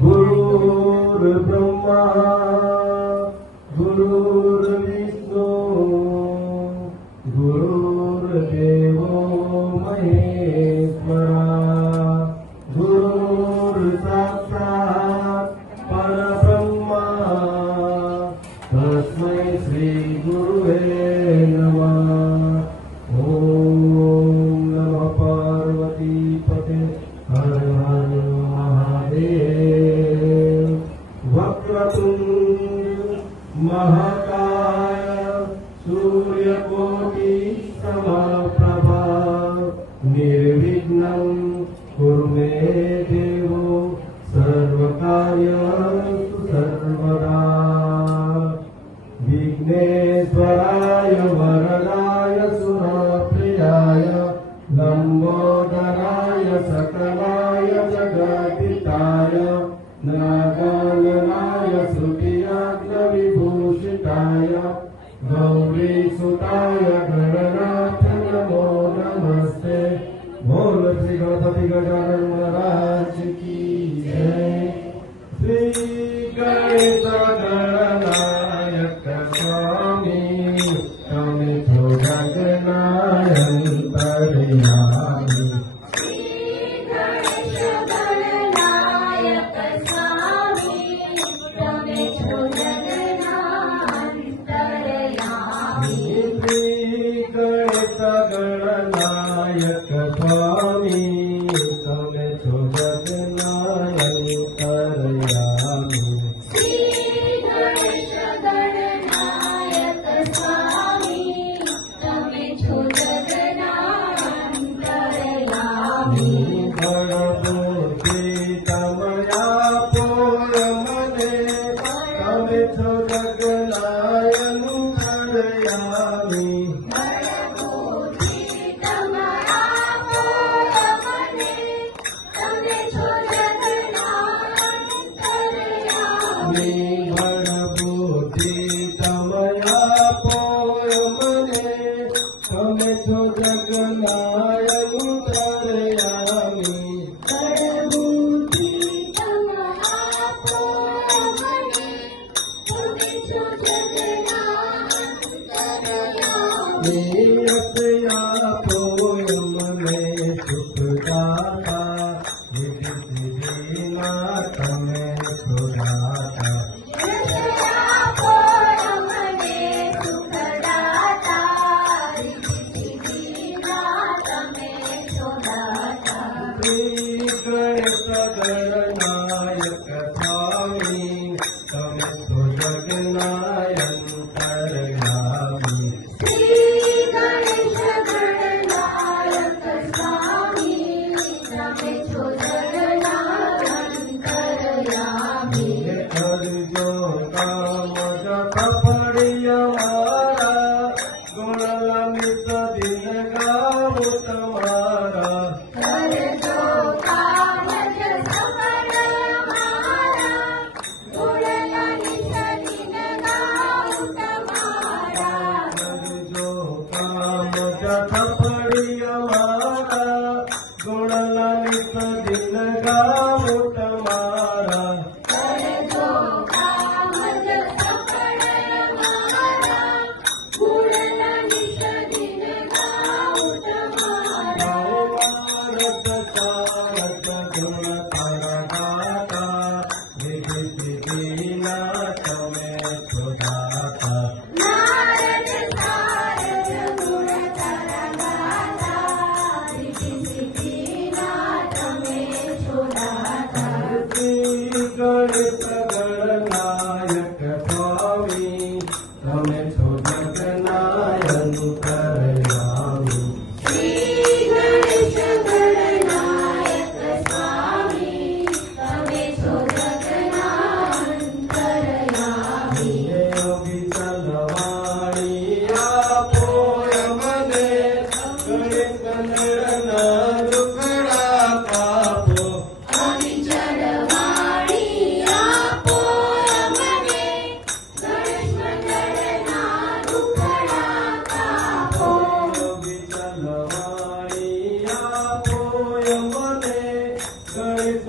गुरुर्ब्रह्मा गुरुर्विष्णु गुरुर्देवो महेश्वरा गुरुर्साक्षात् परब्रह्मा तस्मै श्री गुरुवे नमः। ओम नमः पार्वती पते हर हर महादेव। वक्रतुंड महाकाय सूर्यकोटि समप्रभा निर्विघ्नं कुरु मे देव सर्वकार्येषु सर्वदा। विघ्नेश्वराय वरदाय सुरप्रियाय लंबोदराय सकलाय जगद्दिताय नागाननाय श्रुतियाग्रविभूषिताय गौरीसुताय गणनाथ नमो नमस्ते। बोल श्री गणपति गजानन महाराज की जय। श्री गणेश गणनायक स्वामी तमितो जगनायंतर्यामी। गणनायक स्वामी तमे तो जगनायंतर्यामी। श्री गणेश गणनायक स्वामी तमे तो जगनायंतर्यामी। गणपति तमया पोय मने तमे तो जगनायंतर्यामी। भगवती तमया पोय मने तमे तो जगनायंतर्यामी। भगवती तमया पोय मने तमे तो जगनायंतर्यामी। यस्या पोय मने सुखदाता विधि सिद्धिना तमे सुदाता। गणेश गणनायक स्वामी तमे तो जगनायंतर्यामी। श्री गणेश गणनायक स्वामी तमे तो जगनायंतर्यामी। अर्जो काम जप पड़िया मारा गुणलमित दिन गावो तुम्हारा। गुणललित दिन गावो तुम्हारा। भारत सारथ गुण तारा दाता विधि सिद्धिना तमे सुदाता। गणेश गणनायक स्वामी तमे तो जगनायंतर्यामी। श्री गणेश गणनायक स्वामी तमे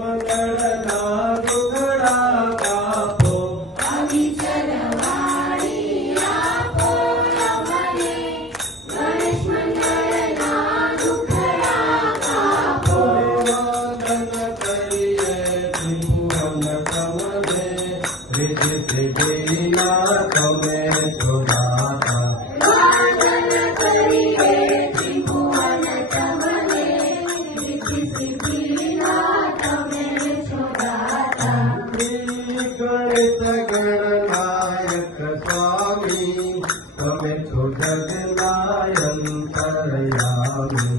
મંગળના દુખડા કાપો અવિચરવાણી આપો અમને ગણેશ મંગળના દુખડા કાપો વંદન કરીએ ત્રિભુવન તમને રિદ્ધિ સિદ્ધિના તમે છો દાતા વાદન કરીએ ત્રિભુવન તમને રિદ્ધિ સિદ્ધિના તમે છો દાતા શ્રી ગણિત ગણનાયક સ્વામી તમે છો જગનાયંતરયામી